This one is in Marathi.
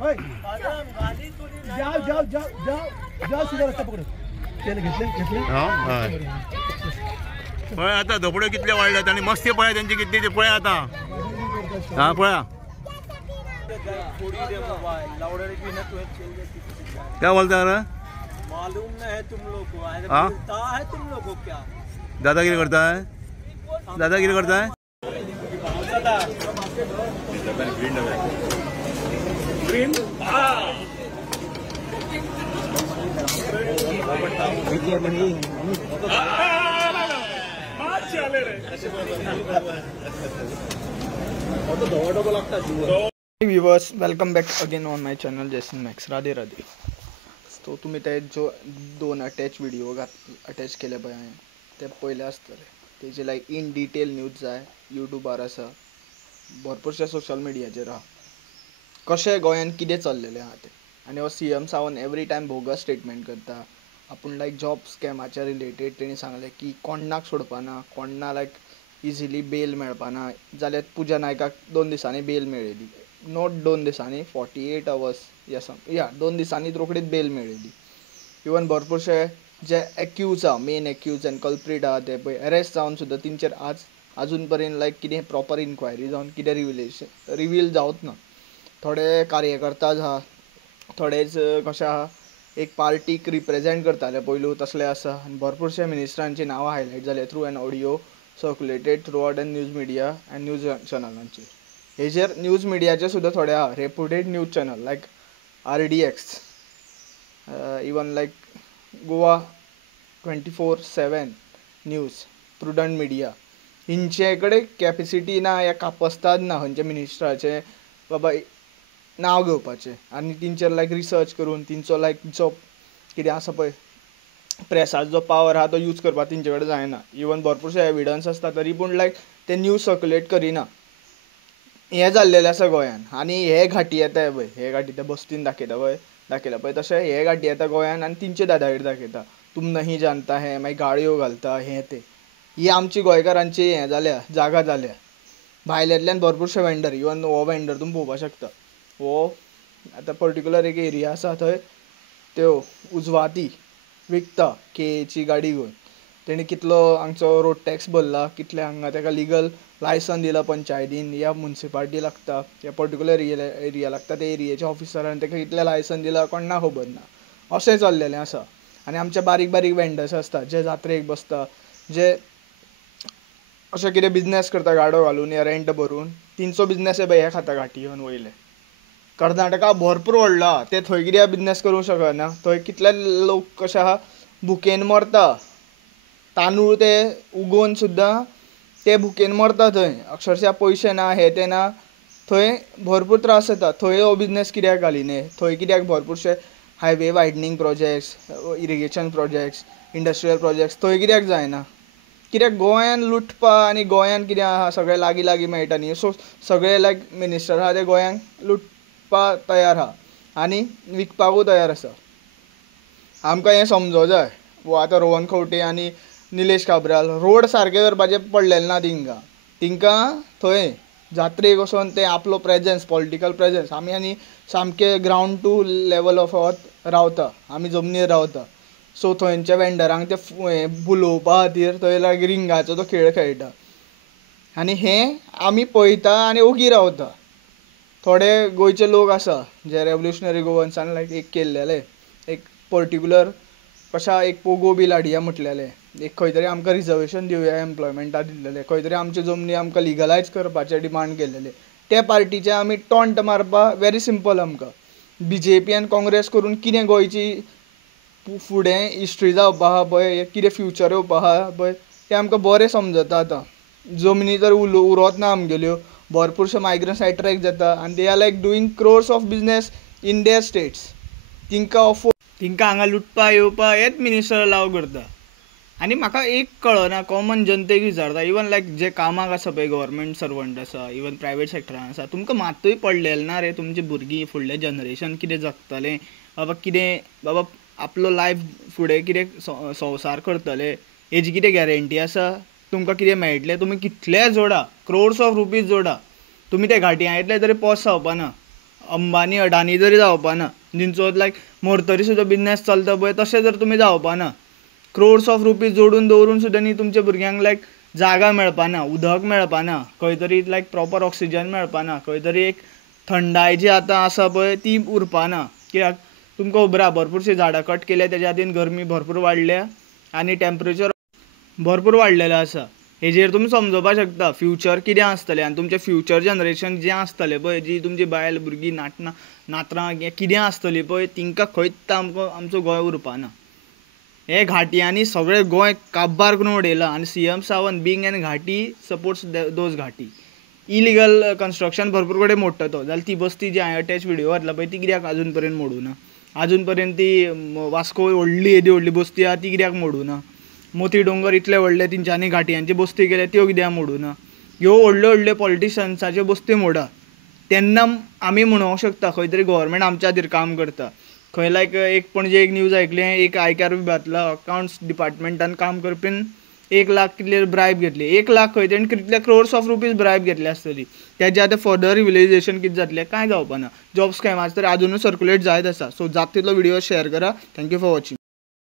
जाओ जाओ जाओ जाओ जाओ सीधा रस्ता पकडून त्याला घेतले पळय आता धोपडे कितले वाढल्यात आणि मस्ती पळय त्यांची कितली ते पळय आता हा पळा क्या बोलता रहा मालूम नहीं है तुम लोग को है तुम लोग को क्या दादागिरी करता है दादागिरी करता है green viewers welcome back again on my channel Jason max. Radhe Radhe. तो तुम्ही ते जो 2 अटॅच व्हिडिओ अटॅच केले पळय ते पयले आसतले तेजे लायक इन डिटेल न्यूज जाय यूट्यूबार आसा भरपूरशा सोशल मिडियाचेर आहा कशें गोंयान कितें चल्लेलें आहा तें आनी हो CM Sawant every time bogus statement करता. आपूण लायक जॉब स्कॅमाच्या रिलेटेड तेणी सांगलें की कोणाक सोडपाना कोणा लायक इजिली बेल मेळपाना जाल्यार पुजा नायकाक 2 दिसांनी बेल मेळयली. नॉट 2 दिसांनी 48 hours या 2 दिसांनी रोखडीच बेल मेळयली. इवन भरपूरशे जे एक्यूज आहा मेन एक्यूज आनी कल्प्रीट आहा ते पळय अरेस्ट जावन सुद्दां तेंचेर आजून पर्यंत लायक कितें प्रॉपर इन्क्वायरी जावन कितें रिवील जावत ना. थोडे कार्यकर्ता आहा थोडेच कशें आहा एक पार्टीक रिप्रेजेंट करताले पयलू तसले आसा आनी भरपूरशे मिनिस्टरांची नांवां हायलायट जाले through an audio circulated throughout an news media and news चॅनलांचेर. हेजेर न्यूज मिडियाचे सुद्दां थोडे आहा reputed news channel like RDX even like Goa 24/7 news Prudent media हिंचे कडेन कॅपेसिटी ना या कापस्ताद ना खंयच्या मिनिस्टराचे बाबा नांव घेवपाचें आनी तेंचेर लायक रिसर्च करून तेंचो लायक जो कितें आसा पळय प्रेसाचो जो पावर आहा तो यूज करपाक तेंचे कडेन जायना. इवन भरपूरशे एविडन्स आसता तरी पूण लायक ते न्यूज सर्क्युलेट करिना. हें जाल्लेलें आसा गोंयान आनी हे घाटी येताय पळय हे घाटी ते बस्तीन दाखयला पळय तशें हे घाटी येता गोंयान आनी तेंचे दादागिरी दाखयता. तुम नहीं जानता हें मागीर गाळयो घालता हें तें ही आमची गोंयकारांची हें जाल्या जागा जाल्या. भायल्यांतल्यान भरपूरशे वेंडर इवन हो वेंडर तुमी पळोवपाक शकता हो आतां पर्टिक्युलर एक एरिया आसा थंय त्यो उजवाती विकता केची गाडी घेवन तेणी कितलो हांगचो रोड टॅक्स भरला कितले हांगा ताका लिगल लायसन दिला पंचायतीन या म्युन्सिपालिटी लागता या पर्टिक्युलर एरिया लागता ते एरियेच्या ऑफिसरान ताका कितले लायसन दिला कोणा खबर ना. अशें चल्लेलें आसा. आनी आमचे बारीक बारीक वेंडर्स आसता जे जात्रेक बसता जे अशें कितें बिजनेस करता गाडो घालून या रेंट भरून तेंचो बिजनेस हे खाता घाटी येवन वयले. कर्नाटका भरपूर व्हडलो आहा ते थंय कित्याक बिजनेस करूंक शकना. थंय कितले लोक कशे आहा भुकेन मरता तांदूळ ते उगोवन सुद्दां ते भुकेन मरता थंय अक्षरशा पयशे ना हे ते ना थंय भरपूर त्रास जाता. थंय हो बिजनेस कित्याक घालिने थंय कित्याक भरपूरशे highway widening projects irrigation projects industrial projects थंय कित्याक जायना. कित्याक गोंयान लुटपा आनी गोंयान कितें आहा सगळें लागीं लागीं मेळटा न्ही सो सगळे लायक मिनिस्टर आहा ते गोंयांक लुटपा तयार आहा आनी विकपाकूय तयार आसा. आमकां हें समजूंक जाय वो आतां रोहन खंवटे आनी निलेश काब्राल रोड सारके करपाचे पडलेले ना तिंकां थंय जात्रेक वचोन ते आपलो प्रेजन्स पॉलिटिकल प्रेजन्स आमी सामके ग्रावंड टू लेवल ऑफ रावता आमी जमनीर रावता सो थंयच्या वेंडरांक ते बुलोवपा खातीर थंय लायक रिंगाचो तो खेळ खेळटा आनी हें आमी पळयता आनी ओगी रावता. थोडे गोंयचे लोक आसा जे रेवल्युशनरी गोवन्सान लायक एक केल्लेले एक पर्टिक्युलर कशा एक पोगो बील हाडया म्हटलेलें एक खंय तरी आमकां रिजर्वेशन दिवया एम्प्लॉयमेंटा दिल्लेले खंय तरी आमच्यो जमनी आमकां लिगलायज करपाचे डिमांड केल्लेले ते पार्टीचे आमी टॉन्ट मारपा वेरी सिंपल. आमकां BJP आनी काँग्रेस करून कितें गोंयची फुडें हिस्ट्री जावपा आहा पळय कितें फ्युचर येवपा आहा पळय तें आमकां बरें समजता. आतां जमनी तर उरत ना आमगेल्यो भरपूरशे मायग्रंट्स अट्रॅक्ट जाता आनी they are like doing crores of business in their states. तिंकां हांगा लुटपा येवपा हेच मिनिस्टर अलाव करता. आनी म्हाका एक कळना कॉमन जनतेक विचारता इवन लायक जे कामाक आसा पळय गव्हर्मेंट सर्वंट आसा इवन प्रायवेट सॅक्टरान आसा तुमकां मात्तूय पडलेलें ना रे तुमची भुरगीं फुडलें जनरेशन कितें जगतलें बाबा आपलो लायफ फुडें कितें संवसार करतले हेजी कितें गॅरंटी आसा. तुमकां कितें मेळटलें तुमी कितले जोडा क्रोर्स ऑफ रुपीज जोडा तुमी ते घाटयां येतले तरी पोस जावपाना. अंबानी अडानी जरी जावपा ना, जिंचो लायक मोरतरी सुद्दां बिझनेस चलता पळय तशें जर तुमी जावपा ना. क्रोर्स ऑफ रुपीज जोडून दवरून सुद्दां न्ही तुमच्या भुरग्यांक लायक जागा मेळपाना, उदक मेळपाना, खंय तरी लायक प्रॉपर ऑक्सिजन मेळपाना, खंय तरी एक थंडाय जी आतां आसा पळय ती उरपाना. कित्याक तुमकां खबर आहा भरपूरशीं झाडां कट केल्या, तेज्या खातीर गरमी भरपूर वाडल्या आनी टेम्परेचर भरपूर वाडलेलें आसा. हेजेर तुमी समजोवपाक शकता फ्युचर कितें आसतलें आनी तुमचें फ्युचर जनरेशन जें आसतलें पळय, जी तुमची बायल भुरगीं नातरां कितें आसतलीं पळय, तिंकां खंयच आमचो गोंय उरपाना. हे घाटयांनी सगळें गोंय काबार करून उडयलां आनी CM Sawant being an Ghati supports those Ghati. Illegal construction भरपूर कडेन मोडटा तो, जाल्यार ती बस्ती जी हांवें अटॅच व्हिडिओ घातला पळय ती कित्याक अजून पर्यंत मोडूना. अजून पर्यंत ती वास्को व्हडली येदी व्हडली बस्ती आहा ती कित्याक मोडूना. मोती डोंगर इतले व्हडले तेंच्यांनी घाटयांची बस्ती केल्या त्यो कित्याक मोडूना. ह्यो व्हडल्यो व्हडल्यो पॉलिटिशन्साच्यो बस्ती मोडा, तेन्ना आमी म्हणूंक शकता खंय तरी गव्हर्मेंट आमच्या खातीर काम करता. खंय लायक एक पणजे एक न्यूज आयकलें, एक आयकार विभागांतलो अकाउंट्स डिपार्टमेंटान काम करपीन 1 लाख कितले ब्रायब घेतली. 1 लाख खंय तेणें कितले क्रोर्स ऑफ रुपीज ब्रायब घेतली आसतली. तेजें आतां फर्दर रिव्हिलायझेशन कितें जातलें कांय जावपाना. जॉब स्कॅमाचो तर आजुनूय सर्क्युलेट जायत आसा. सो जाता तितलो व्हिडिओ शेअर करा. Thank you for watching.